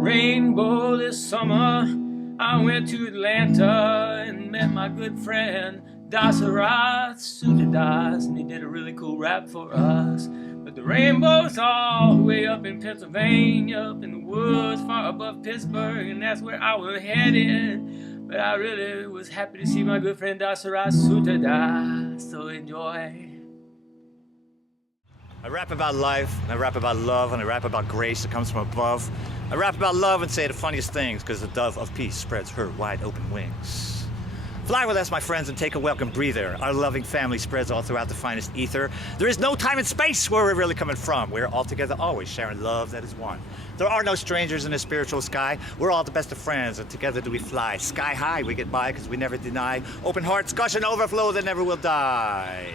rainbow this summer. I went to Atlanta and met my good friend Dasarath Sutadas, and he did a really cool rap for us. But the rainbow's all the way up in Pennsylvania, up in the woods far above Pittsburgh, and that's where I was headed. But I really was happy to see my good friend Dasarath Sutadas, so enjoy. I rap about life, and I rap about love, and I rap about grace that comes from above. I rap about love and say the funniest things, because the dove of peace spreads her wide open wings. Fly with us, my friends, and take a welcome breather. Our loving family spreads all throughout the finest ether. There is no time and space where we're really coming from. We're all together, always sharing love that is one. There are no strangers in the spiritual sky. We're all the best of friends, and together do we fly. Sky high we get by, because we never deny. Open hearts, gush and overflow that never will die.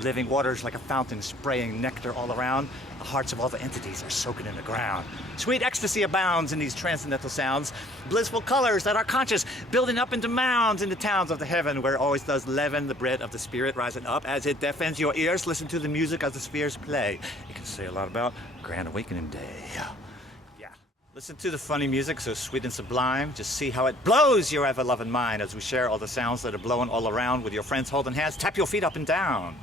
Living waters like a fountain spraying nectar all around. The hearts of all the entities are soaking in the ground. Sweet ecstasy abounds in these transcendental sounds. Blissful colors that are conscious, building up into mounds in the towns of the heaven, where it always does leaven the bread of the spirit rising up as it deafens your ears. Listen to the music as the spheres play. It can say a lot about Grand Awakening Day. Yeah. Listen to the funny music, so sweet and sublime. Just see how it blows your ever-loving mind as we share all the sounds that are blowing all around with your friends holding hands. Tap your feet up and down.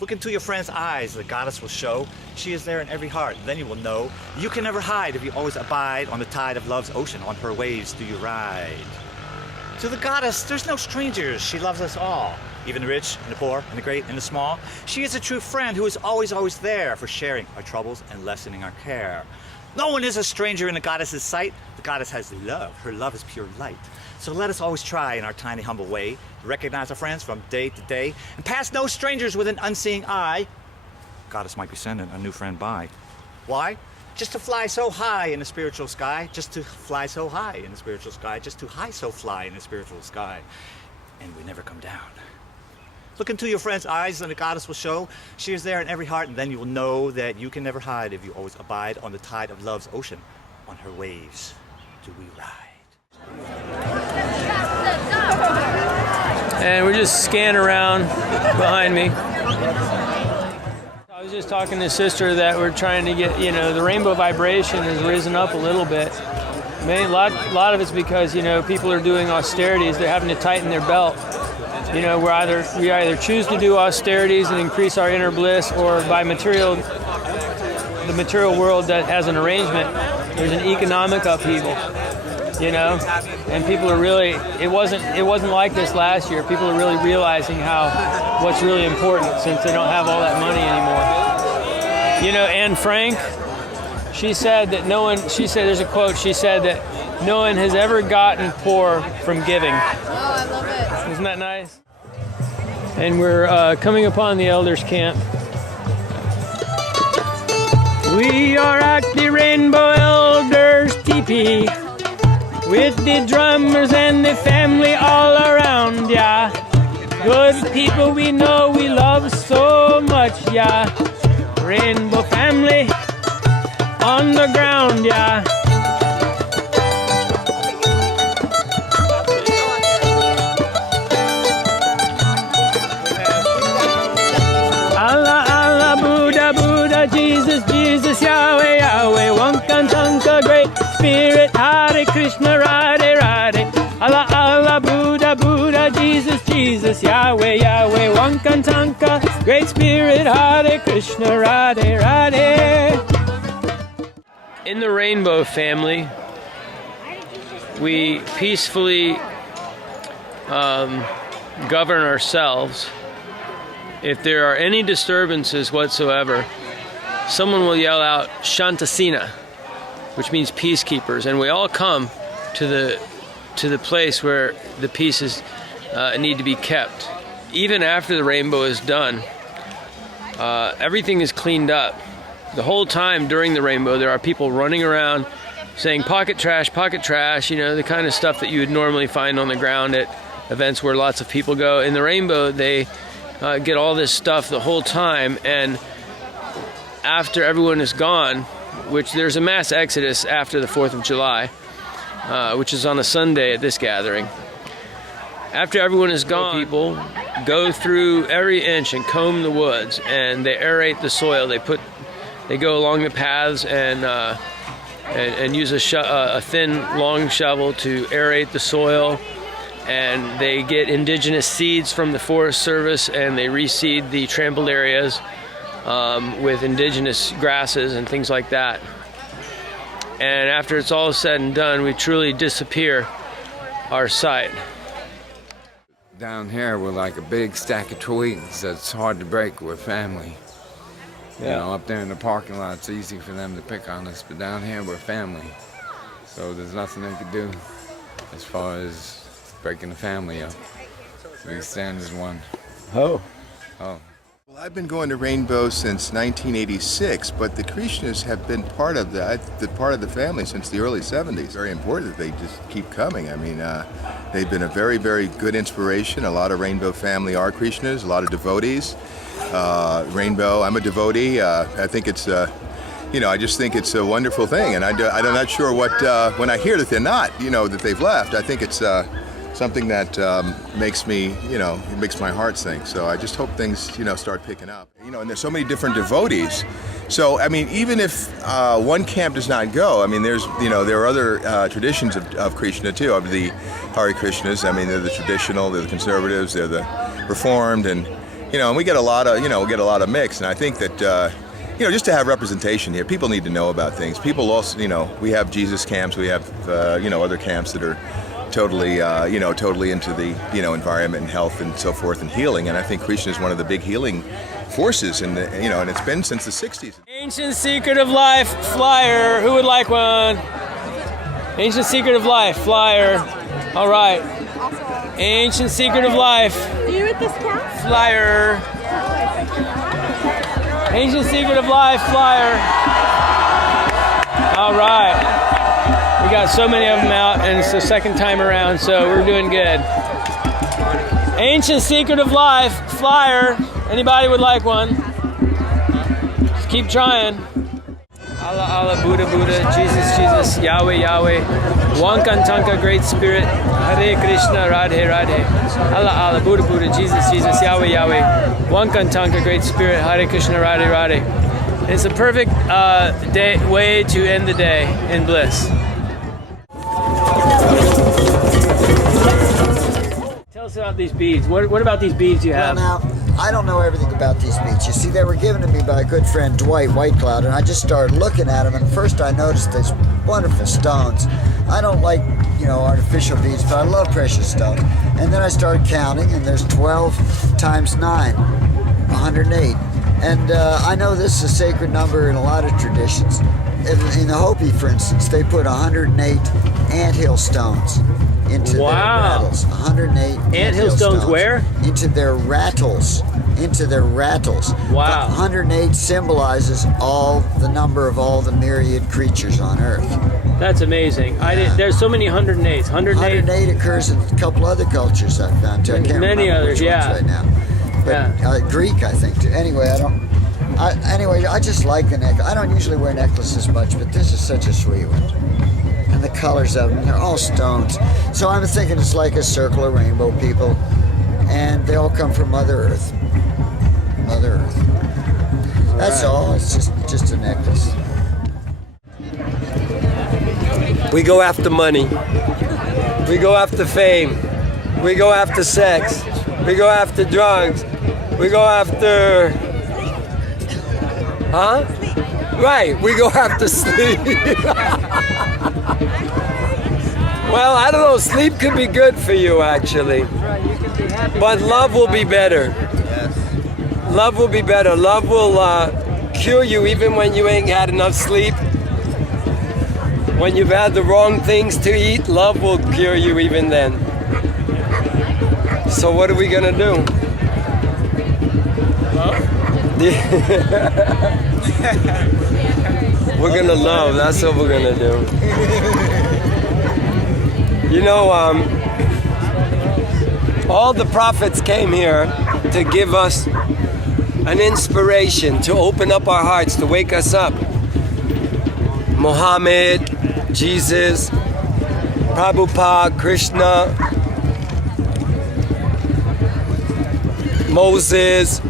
Look into your friend's eyes, the goddess will show. She is there in every heart, then you will know. You can never hide if you always abide on the tide of love's ocean. On her waves do you ride. To the goddess, there's no strangers. She loves us all, even the rich and the poor and the great and the small. She is a true friend who is always, always there for sharing our troubles and lessening our care. No one is a stranger in the goddess's sight. The goddess has love. Her love is pure light. So let us always try in our tiny, humble way to recognize our friends from day to day and pass no strangers with an unseeing eye. Goddess might be sending a new friend by. Why? Just to fly so high in the spiritual sky. Just to fly so high in the spiritual sky. Just to high so fly in the spiritual sky. And we never come down. Look into your friend's eyes and the goddess will show. She is there in every heart, and then you will know that you can never hide if you always abide on the tide of love's ocean. On her waves do we ride. And we're just scanning around behind me. I was just talking to sister that we're trying to get, the rainbow vibration has risen up a little bit. A lot of it's because, people are doing austerities. They're having to tighten their belt. We either choose to do austerities and increase our inner bliss, or by the material world that has an arrangement, there's an economic upheaval. And people are really, it wasn't like this last year. People are really realizing what's really important, since they don't have all that money anymore. Anne Frank, she said there's a quote, she said that no one has ever gotten poor from giving. Oh, I love it. Isn't that nice? And we're coming upon the elders' camp. We are at the Rainbow Elders teepee, with the drummers and the family all around, yeah. Good people we know we love so much, yeah. Rainbow family on the ground, yeah. Allah, Allah, Buddha, Buddha, Jesus, Jesus, Yahweh, Yahweh, Wankan Tanka, Great Spirit, Hare Krishna, Radhe, Radhe. Allah, Allah, Buddha, Buddha, Jesus, Jesus, Yahweh, Yahweh, Wankan Tanka, Great Spirit, Hare Krishna, Radhe, Radhe. In the Rainbow family, we peacefully govern ourselves. If there are any disturbances whatsoever, someone will yell out Shantasena, which means peacekeepers, and we all come to the place where the pieces need to be kept. Even after the rainbow is done, everything is cleaned up. The whole time during the rainbow, there are people running around saying pocket trash, the kind of stuff that you would normally find on the ground at events where lots of people go. In the rainbow, they get all this stuff the whole time, and after everyone is gone, which there's a mass exodus after the 4th of July, which is on a Sunday at this gathering. After everyone is gone, people go through every inch and comb the woods, and they aerate the soil. They go along the paths and and use a thin, long shovel to aerate the soil. And they get indigenous seeds from the Forest Service, and they reseed the trampled areas with indigenous grasses and things like that. And after it's all said and done, we truly disappear our site. Down here, we're like a big stack of twigs that's hard to break with family. You know, up there in the parking lot, it's easy for them to pick on us, but down here, we're family. So there's nothing they could do as far as breaking the family up. We stand as one. Oh. Oh. Well, I've been going to Rainbow since 1986, but the Krishnas have been part of the family since the early 70s. Very important that they just keep coming. I mean, they've been a very, very good inspiration. A lot of Rainbow family are Krishnas, a lot of devotees. Rainbow, I'm a devotee. I think it's, I just think it's a wonderful thing, and I'm not sure what, when I hear that they're not, that they've left, I think it's something that makes me, it makes my heart sing. So I just hope things, start picking up. And there's so many different devotees. So, I mean, even if one camp does not go, I mean, there are other traditions of Krishna too, of the Hare Krishnas. I mean, they're the traditional, they're the conservatives, they're the reformed, and we get a lot of mix. And I think that just to have representation here, people need to know about things. People also, we have Jesus camps, we have other camps that are totally into the environment and health and so forth and healing. And I think Krishna is one of the big healing forces, and it's been since the 60s. Ancient Secret of Life flyer. Who would like one? Ancient Secret of Life flyer. All right. Ancient Secret of Life. Do you read this count? Flyer. Ancient Secret of Life flyer. All right. We got so many of them out, and it's the second time around, so we're doing good. Ancient Secret of Life flyer. Anybody would like one? Just keep trying. Allah, Allah, Buddha, Buddha, Jesus, Jesus, Yahweh, Yahweh, Wankantanka, Great Spirit, Hare Krishna, Radhe, Radhe, Allah, Allah, Buddha, Buddha, Jesus, Jesus, Yahweh, Yahweh, Wankantanka, Great Spirit, Hare Krishna, Radhe, Radhe. And it's a perfect way to end the day in bliss. Tell us about these beads. What about these beads you have? Well, now, I don't know everything about these beads. You see, they were given to me by a good friend, Dwight Whitecloud, and I just started looking at them, and first I noticed these wonderful stones. I don't like, artificial beads, but I love precious stones. And then I started counting, and there's 12 times 9, 108. And I know this is a sacred number in a lot of traditions. In the Hopi, for instance, they put 108 anthill stones into their rattles. 108 anthill stones where? Into their rattles. Wow. 108 symbolizes the number of all the myriad creatures on Earth. That's amazing. Yeah. There's so many 108s. 108 occurs in a couple other cultures I've found too. I can't many remember others, which ones right now. But Greek, I think too. Anyway, I just like a necklace. I don't usually wear necklaces much, but this is such a sweet one. And the colors of them, they're all stones. So I'm thinking it's like a circle of rainbow people, and they all come from Mother Earth. Mother Earth. That's all. It's just a necklace. We go after money. We go after fame. We go after sex. We go after drugs. We go after... Huh? Right, we go after sleep. Well, I don't know, sleep could be good for you actually. But love will be better. Love will be better. Love will cure you even when you ain't had enough sleep. When you've had the wrong things to eat, love will cure you even then. So what are we gonna do? We're gonna love, that's what we're gonna do. All the prophets came here to give us an inspiration, to open up our hearts, to wake us up. Muhammad, Jesus, Prabhupada, Krishna, Moses,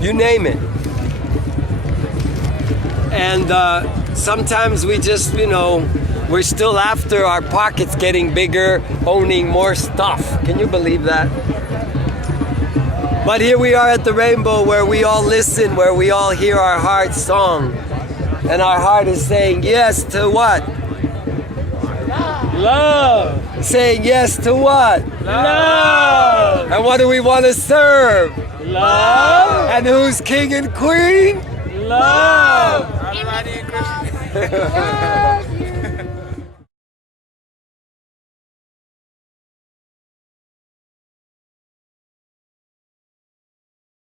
you name it. And sometimes we just, you know, we're still after our pockets getting bigger, owning more stuff. Can you believe that? But here we are at the Rainbow, where we all listen, where we all hear our heart's song. And our heart is saying yes to what? Love. Saying yes to what? Love. And what do we want to serve? Love. And who's king and queen? Love.